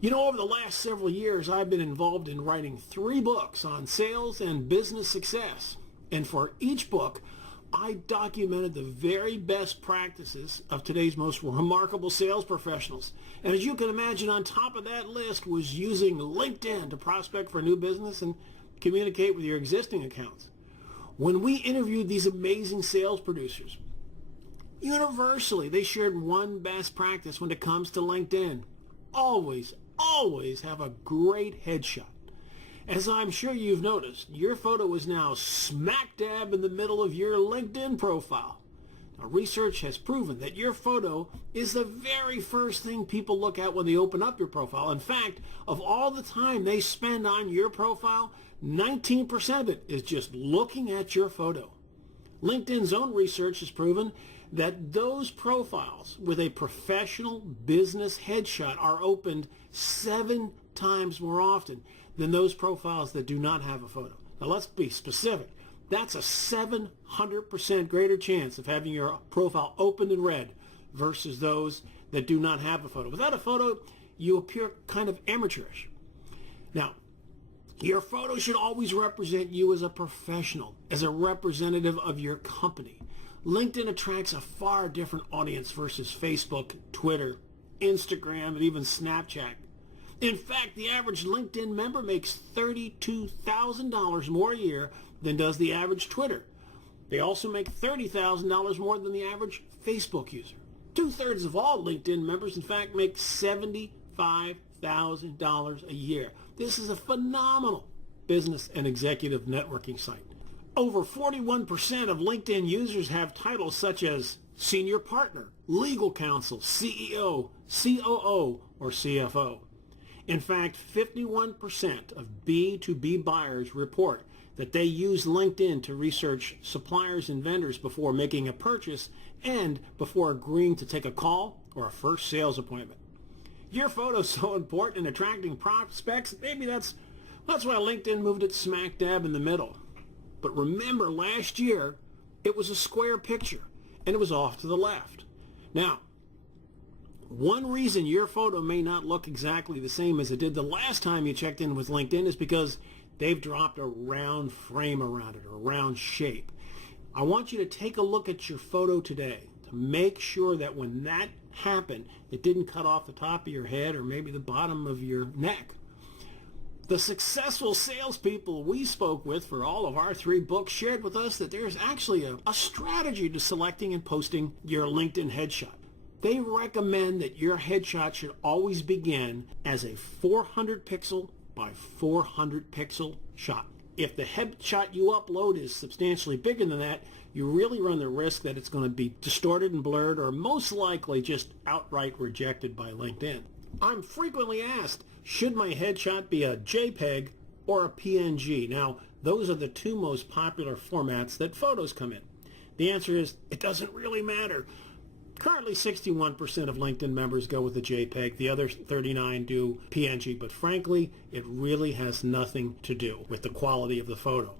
You know, over the last several years, I've been involved in writing 3 books on sales and business success. And for each book, I documented the very best practices of today's most remarkable sales professionals. And as you can imagine, on top of that list was using LinkedIn to prospect for new business and communicate with your existing accounts. When we interviewed these amazing sales producers, universally, they shared one best practice when it comes to LinkedIn. Always have a great headshot. As I'm sure you've noticed, your photo is now smack dab in the middle of your LinkedIn profile. Now, research has proven that your photo is the very first thing people look at when they open up your profile. In fact, of all the time they spend on your profile, 19% of it is just looking at your photo. LinkedIn's own research has proven that those profiles with a professional business headshot are opened 7 times more often than those profiles that do not have a photo. Now let's be specific. That's a 700% greater chance of having your profile opened and read versus those that do not have a photo. Without a photo, you appear kind of amateurish. Now, your photo should always represent you as a professional, as a representative of your company. LinkedIn attracts a far different audience versus Facebook, Twitter, Instagram, and even Snapchat. In fact, the average LinkedIn member makes $32,000 more a year than does the average Twitter. They also make $30,000 more than the average Facebook user. 2/3 of all LinkedIn members, in fact, make $75,000 a year. This is a phenomenal business and executive networking site. Over 41% of LinkedIn users have titles such as Senior Partner, Legal Counsel, CEO, COO, or CFO. In fact, 51% of B2B buyers report that they use LinkedIn to research suppliers and vendors before making a purchase and before agreeing to take a call or a first sales appointment. Your photo is so important in attracting prospects, maybe that's why LinkedIn moved it smack dab in the middle. But remember, last year, it was a square picture, and it was off to the left. Now, one reason your photo may not look exactly the same as it did the last time you checked in with LinkedIn is because they've dropped a round frame around it, or a round shape. I want you to take a look at your photo today to make sure that when that happened, it didn't cut off the top of your head or maybe the bottom of your neck. The successful salespeople we spoke with for all of our 3 books shared with us that there's actually a strategy to selecting and posting your LinkedIn headshot. They recommend that your headshot should always begin as a 400 pixel by 400 pixel shot. If the headshot you upload is substantially bigger than that, you really run the risk that it's going to be distorted and blurred or most likely just outright rejected by LinkedIn. I'm frequently asked, should my headshot be a JPEG or a PNG? Now, those are the 2 most popular formats that photos come in. The answer is, it doesn't really matter. Currently, 61% of LinkedIn members go with the JPEG. The other 39 do PNG, but frankly, it really has nothing to do with the quality of the photo.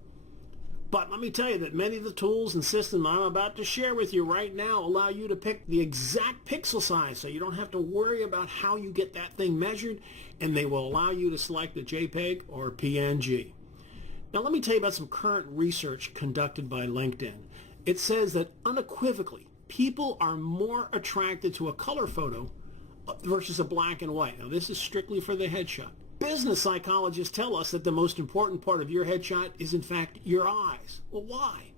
But let me tell you that many of the tools and systems I'm about to share with you right now allow you to pick the exact pixel size, so you don't have to worry about how you get that thing measured, and they will allow you to select a JPEG or PNG. Now let me tell you about some current research conducted by LinkedIn. It says that unequivocally, people are more attracted to a color photo versus a black and white. Now this is strictly for the headshot. Business psychologists tell us that the most important part of your headshot is in fact your eyes. Well, why?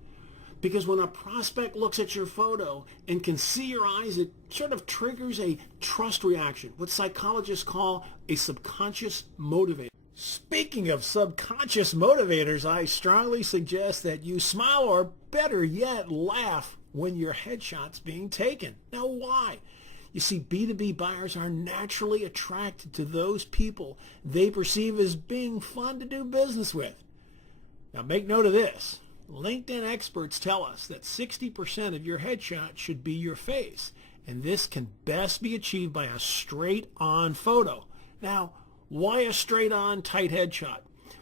Because when a prospect looks at your photo and can see your eyes, it sort of triggers a trust reaction, what psychologists call a subconscious motivator. Speaking of subconscious motivators, I strongly suggest that you smile or better yet, laugh when your headshot's being taken. Now why? You see, B2B buyers are naturally attracted to those people they perceive as being fun to do business with. Now make note of this. LinkedIn experts tell us that 60% of your headshot should be your face, and this can best be achieved by a straight-on photo. Now, why a straight-on tight headshot?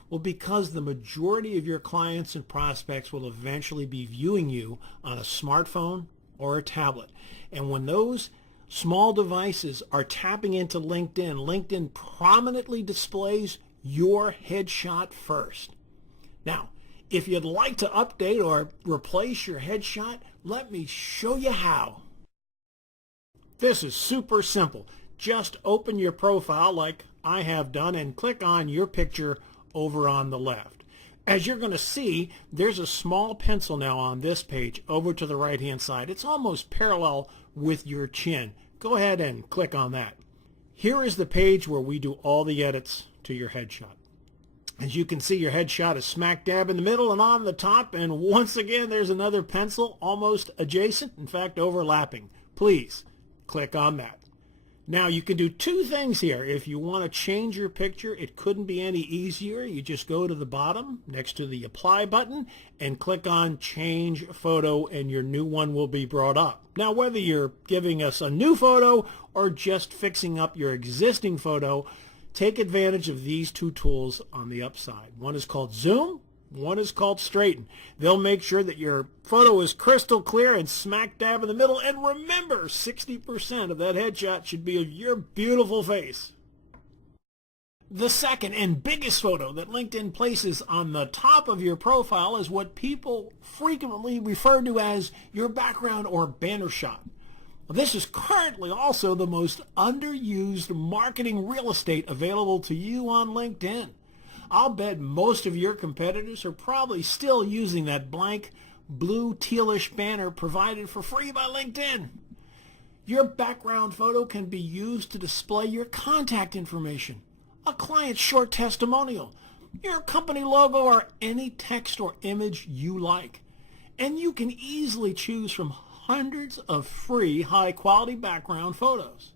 Well, because the majority of your clients and prospects will eventually be viewing you on a smartphone or a tablet. And when those Small devices are tapping into LinkedIn. LinkedIn prominently displays your headshot first. Now, if you'd like to update or replace your headshot, let me show you how. This is super simple. Just open your profile like I have done and click on your picture over on the left. As you're going to see, there's a small pencil now on this page over to the right-hand side. It's almost parallel with your chin. Go ahead and click on that. Here is the page where we do all the edits to your headshot. As you can see, your headshot is smack dab in the middle and on the top, and once again there's another pencil almost adjacent, in fact overlapping. Please click on that. Now you can do two things here. If you want to change your picture, it couldn't be any easier. You just go to the bottom next to the apply button and click on change photo, and your new one will be brought up. Now whether you're giving us a new photo or just fixing up your existing photo, take advantage of these two tools on the upside. One is called Zoom, one is called Straighten. They'll make sure that your photo is crystal clear and smack dab in the middle. And remember, 60% of that headshot should be of your beautiful face. The second and biggest photo that LinkedIn places on the top of your profile is what people frequently refer to as your background or banner shot. This is currently also the most underused marketing real estate available to you on LinkedIn. I'll bet most of your competitors are probably still using that blank blue tealish banner provided for free by LinkedIn. Your background photo can be used to display your contact information, a client's short testimonial, your company logo, or any text or image you like. And you can easily choose from hundreds of free high-quality background photos.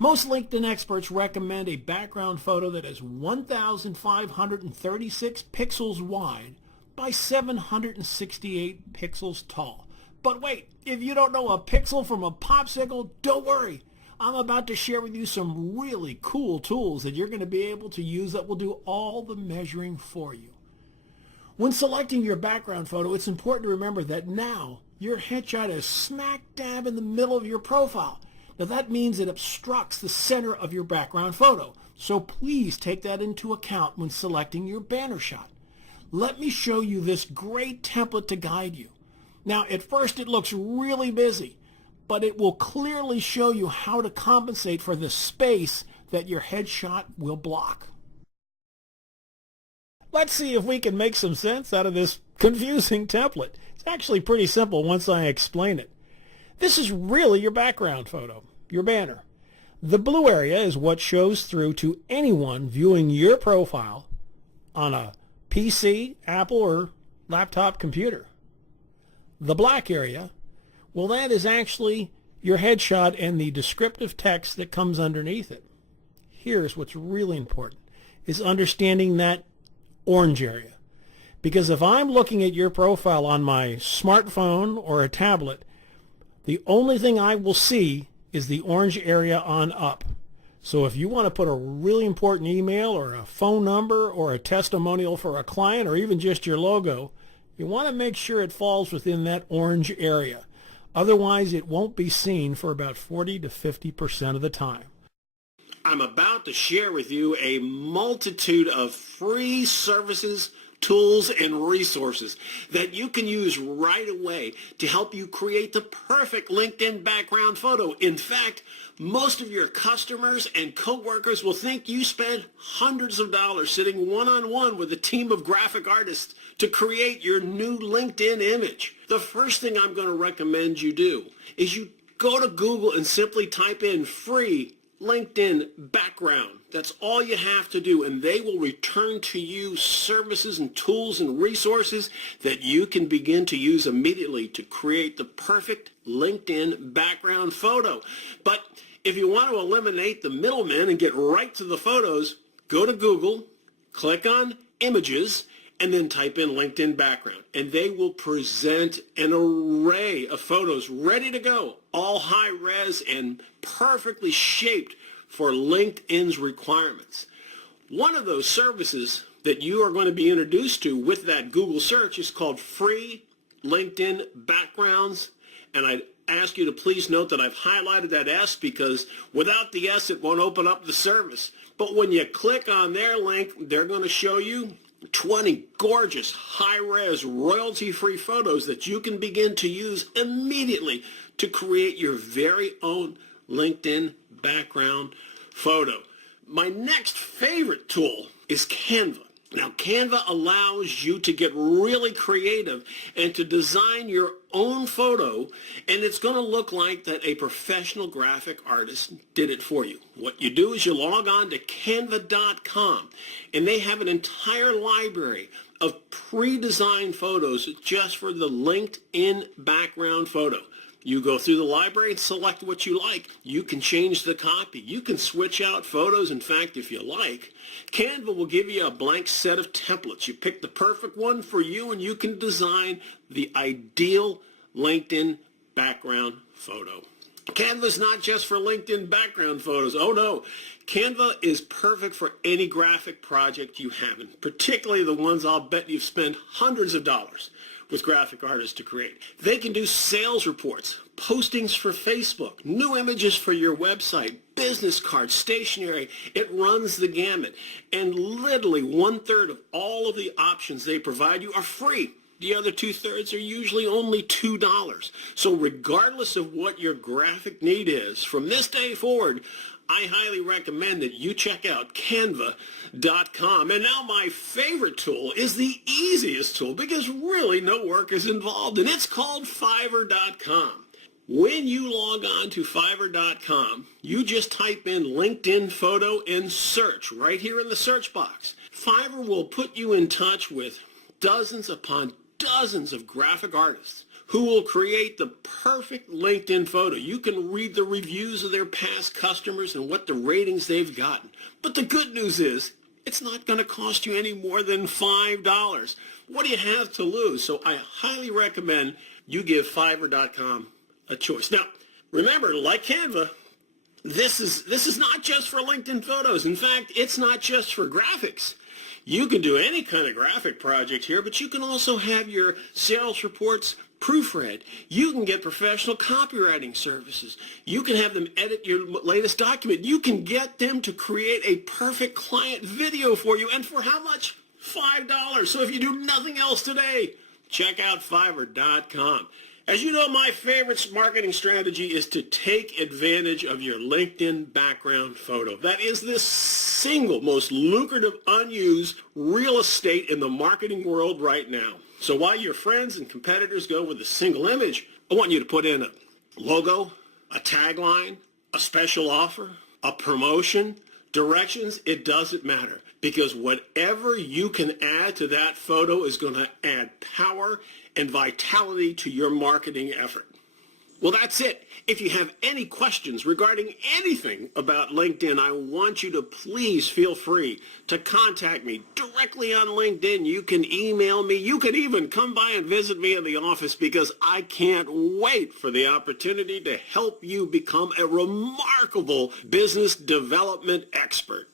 Most LinkedIn experts recommend a background photo that is 1,536 pixels wide by 768 pixels tall. But wait, if you don't know a pixel from a popsicle, don't worry. I'm about to share with you some really cool tools that you're going to be able to use that will do all the measuring for you. When selecting your background photo, it's important to remember that now your headshot is smack dab in the middle of your profile. Now that means it obstructs the center of your background photo. So please take that into account when selecting your banner shot. Let me show you this great template to guide you. Now at first it looks really busy, but it will clearly show you how to compensate for the space that your headshot will block. Let's see if we can make some sense out of this confusing template. It's actually pretty simple once I explain it. This is really your background photo, your banner. The blue area is what shows through to anyone viewing your profile on a PC, Apple, or laptop computer. The black area, well, that is actually your headshot and the descriptive text that comes underneath it. Here's what's really important, is understanding that orange area. Because if I'm looking at your profile on my smartphone or a tablet, the only thing I will see is the orange area on up. So if you want to put a really important email or a phone number or a testimonial for a client or even just your logo, you want to make sure it falls within that orange area. Otherwise, it won't be seen for about 40 to 50% of the time. I'm about to share with you a multitude of free services, tools, and resources that you can use right away to help you create the perfect LinkedIn background photo. In fact, most of your customers and coworkers will think you spent hundreds of dollars sitting one-on-one with a team of graphic artists to create your new LinkedIn image. The first thing I'm going to recommend you do is you go to Google and simply type in free LinkedIn background. That's all you have to do, and they will return to you services and tools and resources that you can begin to use immediately to create the perfect LinkedIn background photo. But if you want to eliminate the middlemen and get right to the photos, go to Google, click on Images, and then type in LinkedIn background, and they will present an array of photos ready to go, all high res and perfectly shaped for LinkedIn's requirements. One of those services that you are going to be introduced to with that Google search is called Free LinkedIn Backgrounds, and I'd ask you to please note that I've highlighted that S because without the S, it won't open up the service. But when you click on their link, they're going to show you 20 gorgeous, high-res, royalty-free photos that you can begin to use immediately to create your very own LinkedIn background photo. My next favorite tool is Canva. Now, Canva allows you to get really creative and to design your own photo, and it's going to look like that a professional graphic artist did it for you. What you do is you log on to canva.com, and they have an entire library of pre-designed photos just for the LinkedIn background photo. You go through the library and select what you like. You can change the copy. You can switch out photos. In fact, if you like, Canva will give you a blank set of templates. You pick the perfect one for you, and you can design the ideal LinkedIn background photo. Canva is not just for LinkedIn background photos. Oh no, Canva is perfect for any graphic project you have, and particularly the ones I'll bet you've spent hundreds of dollars with graphic artists to create. They can do sales reports, postings for Facebook, new images for your website, business cards, stationery. It runs the gamut. And literally 1/3 of all of the options they provide you are free. The other 2/3 are usually only $2. So regardless of what your graphic need is, from this day forward, I highly recommend that you check out canva.com. And now my favorite tool is the easiest tool because really no work is involved, and it's called Fiverr.com. When you log on to Fiverr.com, you just type in LinkedIn photo and search right here in the search box. Fiverr will put you in touch with dozens upon dozens of graphic artists who will create the perfect LinkedIn photo. You can read the reviews of their past customers and what the ratings they've gotten. But the good news is, it's not going to cost you any more than $5. What do you have to lose? So I highly recommend you give Fiverr.com a choice. Now, remember, like Canva, this is not just for LinkedIn photos. In fact, it's not just for graphics. You can do any kind of graphic project here, but you can also have your sales reports proofread. You can get professional copywriting services. You can have them edit your latest document. You can get them to create a perfect client video for you. And for how much? $5. So if you do nothing else today, check out Fiverr.com. As you know, my favorite marketing strategy is to take advantage of your LinkedIn background photo. That is the single most lucrative unused real estate in the marketing world right now. So while your friends and competitors go with a single image, I want you to put in a logo, a tagline, a special offer, a promotion, directions. It doesn't matter, because whatever you can add to that photo is going to add power and vitality to your marketing effort. Well, that's it. If you have any questions regarding anything about LinkedIn, I want you to please feel free to contact me directly on LinkedIn. You can email me. You can even come by and visit me in the office, because I can't wait for the opportunity to help you become a remarkable business development expert.